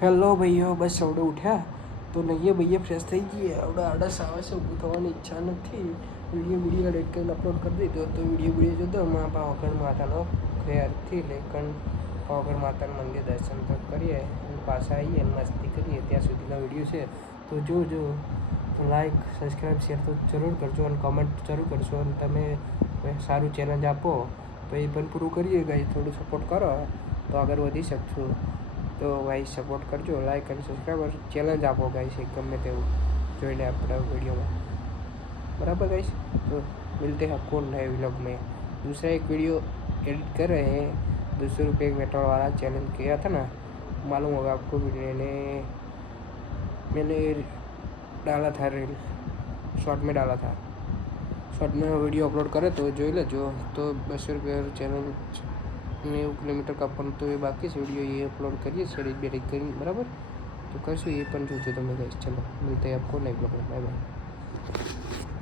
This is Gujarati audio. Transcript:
હેલો ભાઈઓ, બસ આવડે ઉઠ્યા તો નહીએ ભાઈએ ફ્રેશ થઈ જઈએ. આવડે આળસ આવે છે, ઊભું થવાની ઈચ્છા નથી. વિડીયો એડિટ કરીને અપલોડ કરી દીધો તો વિડીયો જોતો એમાં પાવાગઢ માતાનો ઘેરથી લેકન પાવાગઢ માતાનું મંદિર દર્શન તો કરીએ અને પાછા આવીએ અને મસ્તી કરીએ. ત્યાં સુધીનો વિડીયો છે તો જોજો. લાઈક, સબસ્ક્રાઈબ, શેર તો જરૂર કરજો અને કમેન્ટ જરૂર કરશો. અને તમે સારું ચેલેન્જ આપો તો એ પણ પૂરું કરીએ. ગાઈ થોડું સપોર્ટ કરો તો આગળ વધી શકશું. તો ભાઈ સપોર્ટ કરજો, લાઈક અને સબસ્ક્રાઈબર ચેલેન્જ આપો ગાઈસ, એક ગમે તેવું જોઈને આપણા वीडियो में. बराबर गाइस, तो मिलते हैं आपको नए व्लॉग में. दूसरा एक वीडियो एडिट कर रहे हैं. 200 रुपये मेट्रो वाला चैलेंज किया था ना, मालूम होगा आपको. मैंने डाला था रील, शॉर्ट में डाला था. शॉर्ट में वीडियो अपलोड करे तो जो लेજો. तो 200 रुपये चैलेंज 90 કિલોમીટર કાપવાનું તો એ બાકી છે. વિડીયો એ અપલોડ કરીએ છીએ એડિટ બેડિટ કરીને, બરાબર. તો કરશું એ પણ જોજો તમે ગાઈસ. ચલો મિલતે હૈ આપકો નए બ્લોગ में. Bye bye.